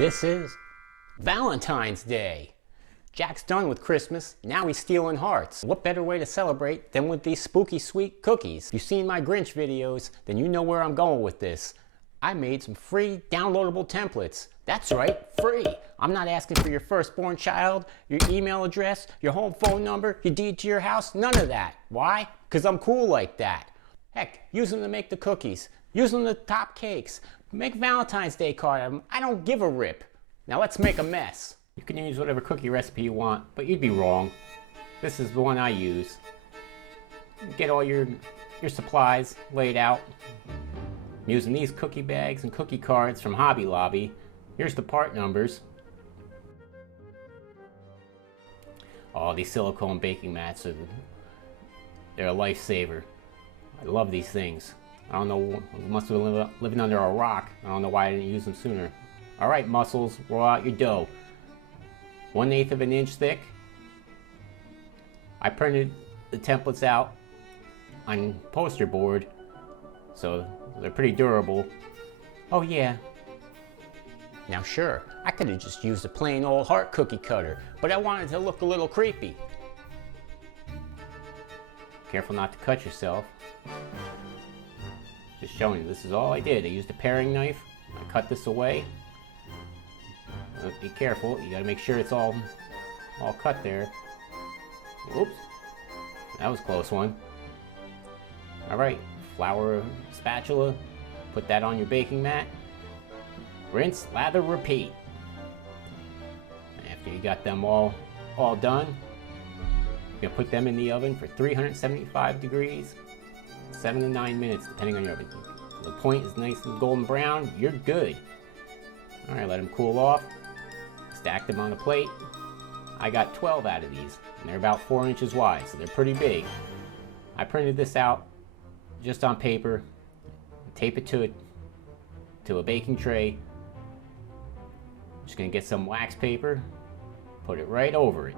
This is Valentine's Day. Jack's done with Christmas, now he's stealing hearts. What better way to celebrate than with these spooky sweet cookies? If you've seen my Grinch videos, then you know where I'm going with this. I made some free downloadable templates. That's right, free. I'm not asking for your firstborn child, your email address, your home phone number, your deed to your house, none of that. Why? Because I'm cool like that. Heck, use them to make the cookies. Use them to top cakes. Make Valentine's Day card. I don't give a rip. Now let's make a mess. You can use whatever cookie recipe you want, but you'd be wrong. This is the one I use. Get all your supplies laid out. I'm using these cookie bags and cookie cards from Hobby Lobby. Here's the part numbers. Oh, these silicone baking mats they're a lifesaver. I love these things. I don't know, I must have been living under a rock. I don't know why I didn't use them sooner. Alright, muscles, roll out your dough. 1/8 of an inch thick. I printed the templates out on poster board, so they're pretty durable. Oh yeah. Now sure, I could have just used a plain old heart cookie cutter, but I wanted to look a little creepy. Careful not to cut yourself. Just showing you, this is all I did. I used a paring knife. I cut this away. Be careful, you gotta make sure it's all cut there. Oops, that was a close one. Alright, flour spatula, put that on your baking mat. Rinse, lather, repeat. After you got them all done, you're gonna put them in the oven for 375 degrees, 7 to 9 minutes, depending on your oven. The point is nice and golden brown, you're good. Alright, let them cool off. Stack them on a plate. I got 12 out of these, and they're about 4 inches wide, so they're pretty big. I printed this out just on paper, tape it to a baking tray. Just gonna get some wax paper, put it right over it,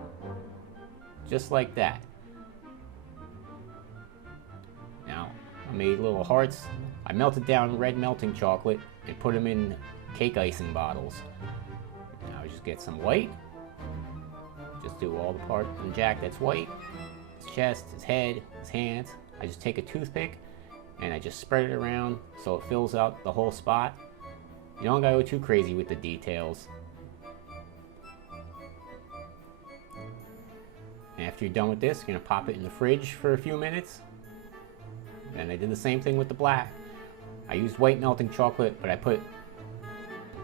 just like that. Now, I made little hearts. I melted down red melting chocolate and put them in cake icing bottles. Now just get some white. Just do all the part on Jack that's white. His chest, his head, his hands. I just take a toothpick and I just spread it around so it fills out the whole spot. You don't gotta go too crazy with the details. And after you're done with this, you're gonna pop it in the fridge for a few minutes. And I did the same thing with the black. I used white melting chocolate, but I put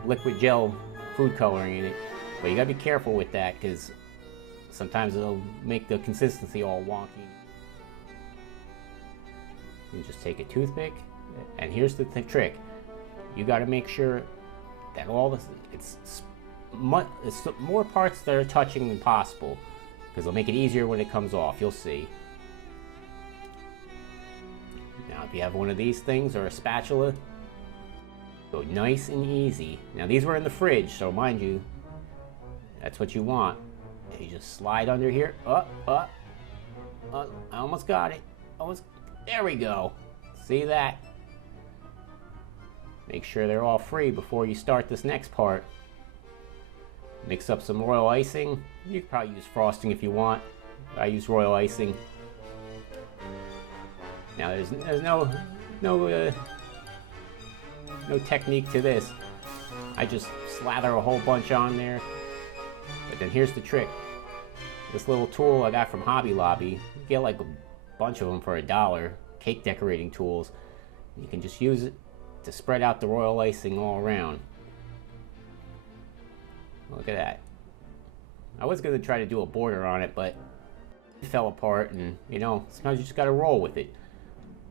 liquid gel food coloring in it. But you gotta be careful with that because sometimes it'll make the consistency all wonky. You just take a toothpick, and here's the trick. You gotta make sure that all this, it's more parts that are touching than possible, because it'll make it easier when it comes off, you'll see. Now if you have one of these things or a spatula, go nice and easy. Now these were in the fridge, so mind you, that's what you want. You just slide under here, I almost got it, there we go. See that? Make sure they're all free before you start this next part. Mix up some royal icing. You can probably use frosting if you want. I use royal icing. Now there's no technique to this. I just slather a whole bunch on there. But then here's the trick. This little tool I got from Hobby Lobby. You get like a bunch of them for $1. Cake decorating tools. You can just use it to spread out the royal icing all around. Look at that. I was going to try to do a border on it, but it fell apart, and you know, sometimes you just got to roll with it.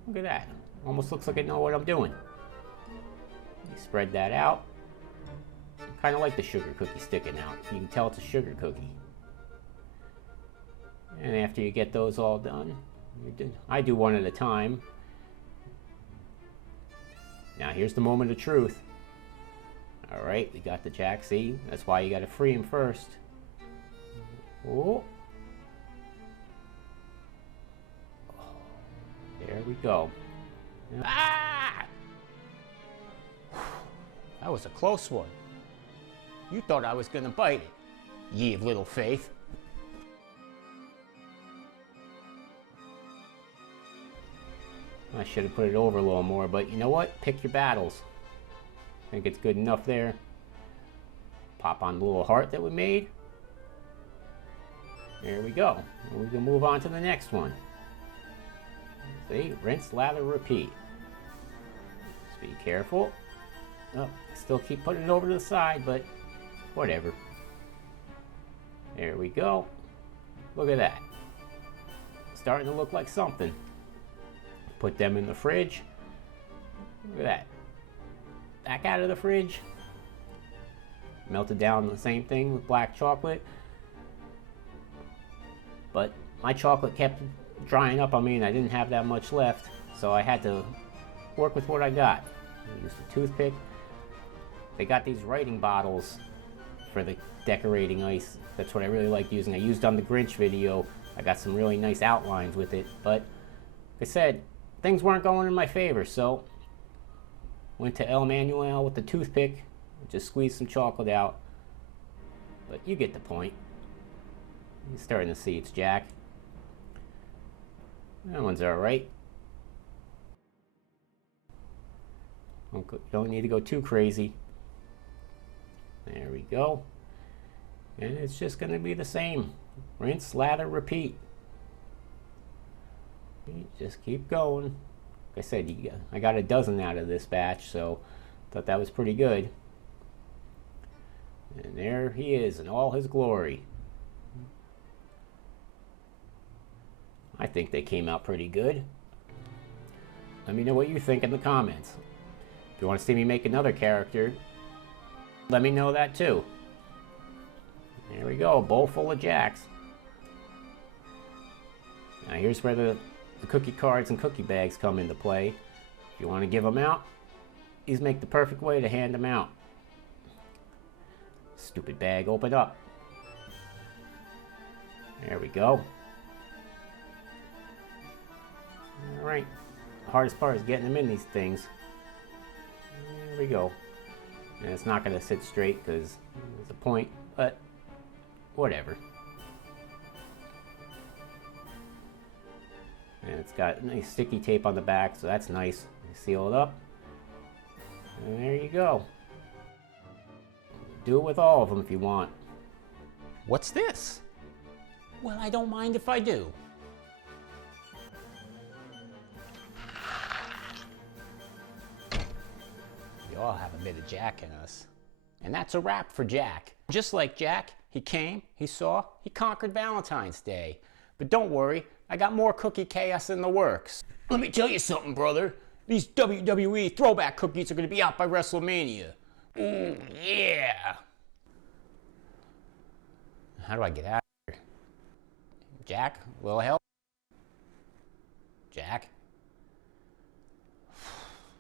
Look at that. Almost looks like I know what I'm doing. You spread that out. Kind of like the sugar cookie sticking out. You can tell it's a sugar cookie. And after you get those all done, I do one at a time. Now here's the moment of truth. Alright, we got the Jack, see? That's why you gotta free him first. Oh. There we go. Ah! That was a close one. You thought I was gonna bite it, ye of little faith. I should have put it over a little more, but you know what? Pick your battles. I think it's good enough there. Pop on the little heart that we made. There we go. And we can move on to the next one. See? Rinse, lather, repeat. Just be careful. Oh, still keep putting it over to the side, but whatever. There we go. Look at that. Starting to look like something. Put them in the fridge. Look at that. Back out of the fridge. Melted down the same thing with black chocolate. But my chocolate kept drying up on me and I didn't have that much left. So I had to work with what I got. I used a toothpick. They got these writing bottles for the decorating ice. That's what I really liked using. I used on the Grinch video. I got some really nice outlines with it. But like I said, things weren't going in my favor. So went to El Manuel with the toothpick. Just squeezed some chocolate out. But you get the point. You're starting to see it's Jack. That one's alright. Don't need to go too crazy. There we go. And it's just going to be the same. Rinse, lather, repeat. Just keep going. Like I said, I got a dozen out of this batch, so thought that was pretty good. And there he is in all his glory. I think they came out pretty good. Let me know what you think in the comments. If you want to see me make another character, let me know that too. There we go, a bowl full of Jacks. Now here's where the cookie cards and cookie bags come into play. If you want to give them out, these make the perfect way to hand them out. Stupid bag, open up. There we go. Alright, the hardest part is getting them in these things. There we go. And it's not going to sit straight because there's a point, but whatever. And it's got nice sticky tape on the back, so that's nice. You seal it up. And there you go. Do it with all of them if you want. What's this? Well, I don't mind if I do. We all have a bit of Jack in us. And that's a wrap for Jack. Just like Jack, he came, he saw, he conquered Valentine's Day. But don't worry, I got more cookie chaos in the works. Let me tell you something, brother. These WWE throwback cookies are going to be out by WrestleMania. Ooh, yeah. How do I get out of here? Jack, a little help? Jack?